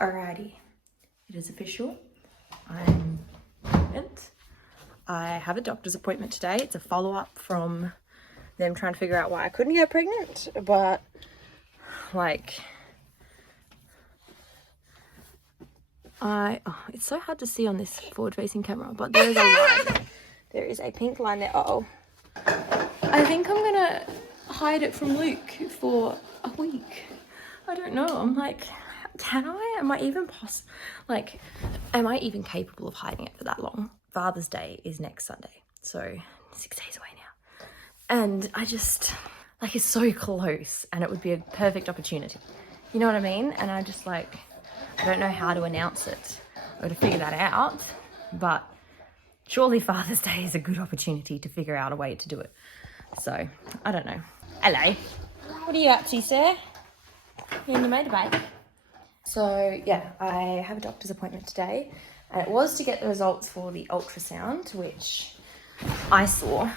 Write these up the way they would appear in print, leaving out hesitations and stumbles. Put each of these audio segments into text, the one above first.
Alrighty, it is official. I'm pregnant. I have a doctor's appointment today. It's a follow-up from them trying to figure out why I couldn't get pregnant, but like it's so hard to see on this forward-facing camera, but there is a line there. There is a pink line there. I think I'm gonna hide it from Luke for a week. I don't know. I'm like, can I? Am I even capable of hiding it for that long? Father's Day is next Sunday, so 6 days away now. And I just, like, it's so close and it would be a perfect opportunity. You know what I mean? And I just I don't know how to announce it or to figure that out, but surely Father's Day is a good opportunity to figure out a way to do it. So, I don't know. Hello. What are you up to, sir? You in your motorbike? So, yeah, I have a doctor's appointment today. And it was to get the results for the ultrasound, which I saw.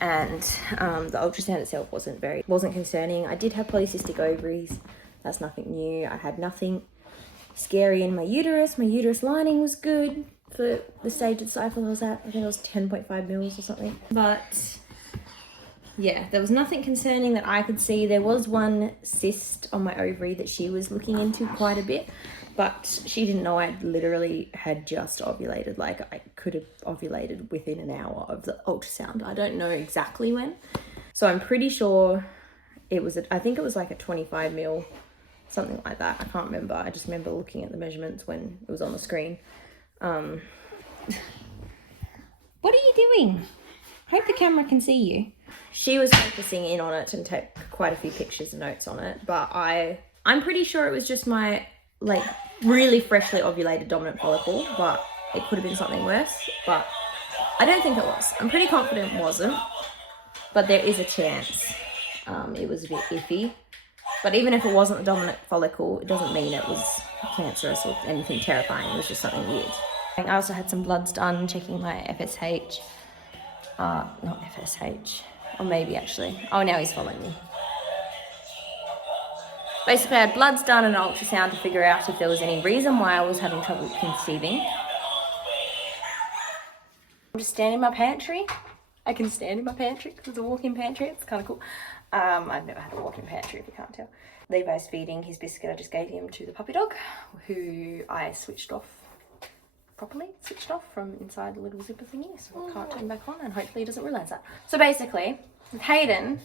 And the ultrasound itself wasn't concerning. I did have polycystic ovaries. That's nothing new. I had nothing scary in my uterus. My uterus lining was good for the stage of the cycle I was at. I think it was 10.5 mils or something. But yeah, there was nothing concerning that I could see. There was one cyst on my ovary that she was looking into quite a bit, but she didn't know I literally had just ovulated. Like, I could have ovulated within an hour of the ultrasound. I don't know exactly when. So I'm pretty sure I think it was like a 25 mil, something like that. I can't remember. I just remember looking at the measurements when it was on the screen. What are you doing? Hope the camera can see you. She was focusing in on it and took quite a few pictures and notes on it, but I'm pretty sure it was just my really freshly ovulated dominant follicle, but it could have been something worse, but I don't think it was. I'm pretty confident it wasn't, but there is a chance. It was a bit iffy, but even if it wasn't the dominant follicle, it doesn't mean it was cancerous or anything terrifying. It was just something weird. I also had some bloods done checking my FSH. Not FSH, or maybe actually. Oh, now he's following me. Basically, I had bloods done and an ultrasound to figure out if there was any reason why I was having trouble conceiving. I'm just standing in my pantry. I can stand in my pantry because it's a walk-in pantry. It's kind of cool. I've never had a walk-in pantry, if you can't tell. Levi's feeding his biscuit. I just gave him to the puppy dog, who I switched off from inside the little zipper thingy, so I can't turn back on, and hopefully he doesn't realise that. So basically, with Hayden,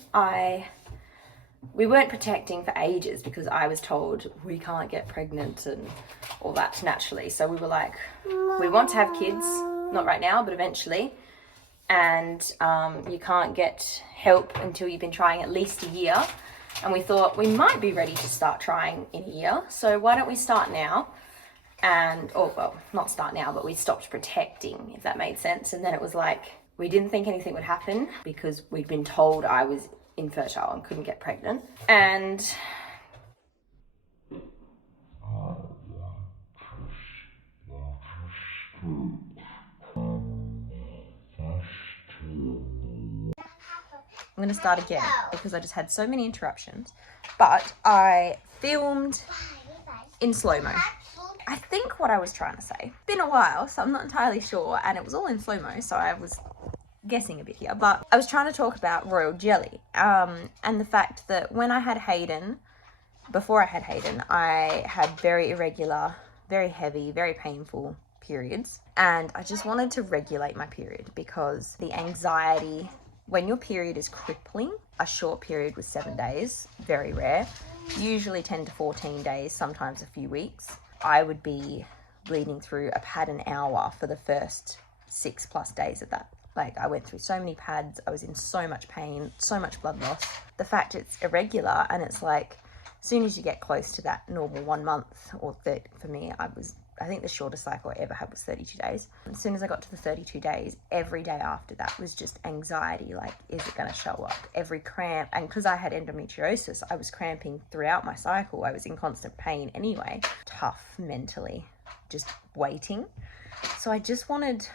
we weren't protecting for ages because I was told we can't get pregnant and all that naturally. So we were like, we want to have kids, not right now, but eventually. And you can't get help until you've been trying at least a year. And we thought we might be ready to start trying in a year. So why don't we start now? And, not start now, but we stopped protecting, if that made sense. And then it was like, we didn't think anything would happen because we'd been told I was infertile and couldn't get pregnant. And I'm going to start again because I just had so many interruptions. But I filmed in slow-mo. I think what I was trying to say. Been a while, so I'm not entirely sure, and it was all in slow-mo, so I was guessing a bit here. But I was trying to talk about royal jelly, and the fact that when I had Hayden, before I had Hayden, I had very irregular, very heavy, very painful periods, and I just wanted to regulate my period because the anxiety, when your period is crippling, a short period was 7 days, very rare, usually 10 to 14 days, sometimes a few weeks. I would be bleeding through a pad an hour for the first 6+ days of that. Like, I went through so many pads, I was in so much pain, so much blood loss. The fact it's irregular, and it's like, as soon as you get close to that normal 1 month, or for me, I think the shortest cycle I ever had was 32 days. As soon as I got to the 32 days, every day after that was just anxiety, like, is it gonna show up? Every cramp, and because I had endometriosis, I was cramping throughout my cycle. I was in constant pain anyway. Tough mentally, just waiting. So I just wanted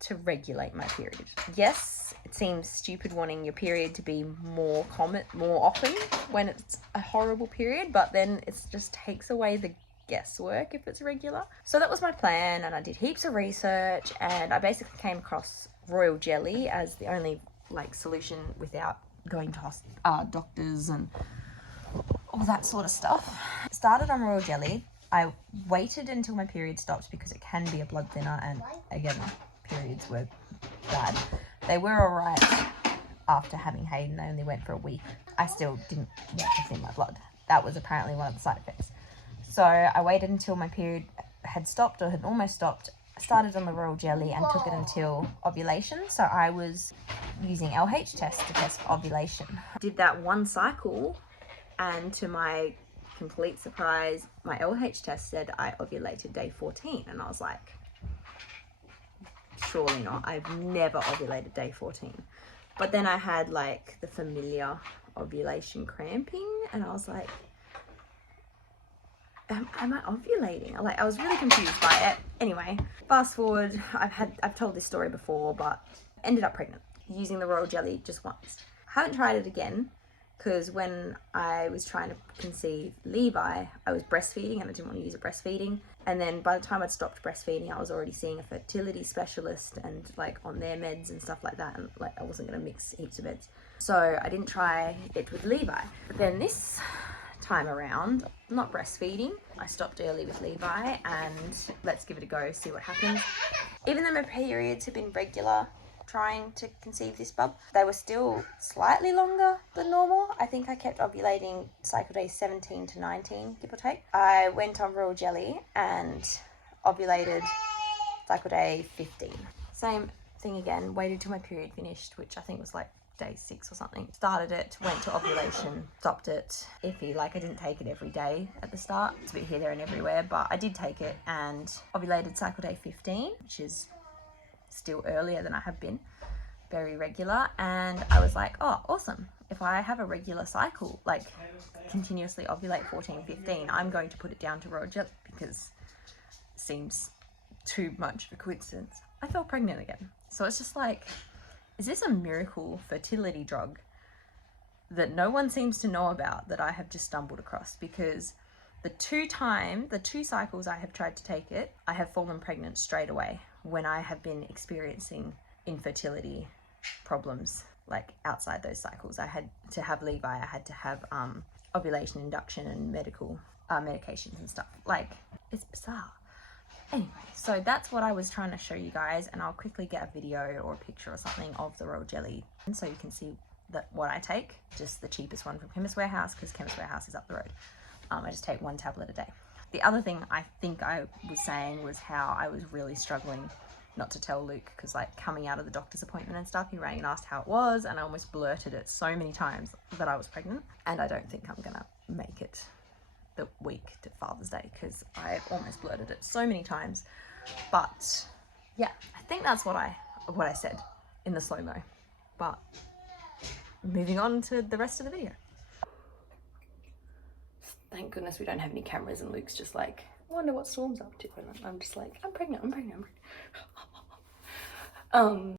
to regulate my period. Yes, it seems stupid wanting your period to be more often when it's a horrible period, but then it just takes away the guesswork if it's regular. So that was my plan, and I did heaps of research, and I basically came across royal jelly as the only like solution without going to doctors and all that sort of stuff. Started on royal jelly. I waited until my period stopped because it can be a blood thinner, and again, periods were bad. They were alright after having Hayden. They only went for a week. I still didn't want to thin my blood. That was apparently one of the side effects. So I waited until my period had stopped or had almost stopped, started on the royal jelly and took it until ovulation. So I was using LH tests to test for ovulation. Did that one cycle, and to my complete surprise, my LH test said I ovulated day 14, and I was like, surely not. I've never ovulated day 14. But then I had like the familiar ovulation cramping, and I was like, am I ovulating? Like, I was really confused by it. Anyway, fast forward, I've told this story before, but ended up pregnant using the royal jelly just once. Haven't tried it again, because when I was trying to conceive Levi, I was breastfeeding and I didn't want to use it breastfeeding. And then by the time I'd stopped breastfeeding, I was already seeing a fertility specialist and like on their meds and stuff like that. And like, I wasn't going to mix heaps of meds. So I didn't try it with Levi. But then this time around, not breastfeeding, I stopped early with Levi, and let's give it a go, see what happens. Even though my periods have been regular trying to conceive this bub, they were still slightly longer than normal. I think I kept ovulating cycle day 17 to 19, give or take. I went on royal jelly and ovulated cycle day 15. Same thing again, waited till my period finished, which I think was like day 6 or something. Started it, went to ovulation, stopped it. Iffy, like I didn't take it every day at the start. It's a bit here, there and everywhere, but I did take it and ovulated cycle day 15, which is still earlier than I have been, very regular. And I was like, oh, awesome. If I have a regular cycle, like continuously ovulate 14, 15, I'm going to put it down to royal jelly because it seems too much of a coincidence. I fell pregnant again. So it's just like, is this a miracle fertility drug that no one seems to know about that I have just stumbled across? Because the two cycles I have tried to take it, I have fallen pregnant straight away when I have been experiencing infertility problems. Like outside those cycles, I had to have Levi, I had to have ovulation induction and medical medications and stuff. Like, it's bizarre. Anyway, so that's what I was trying to show you guys, and I'll quickly get a video or a picture or something of the royal jelly so you can see what I take. Just the cheapest one from Chemist Warehouse, because Chemist Warehouse is up the road. I just take 1 tablet a day. The other thing I think I was saying was how I was really struggling not to tell Luke, because like coming out of the doctor's appointment and stuff, he rang and asked how it was, and I almost blurted it so many times that I was pregnant. And I don't think I'm gonna make it the week to Father's Day, because I've almost blurted it so many times. But yeah, I think that's what I said in the slow-mo. But moving on to the rest of the video. Thank goodness we don't have any cameras, and Luke's just like, I wonder what Storm's up to. And I'm just like, I'm pregnant.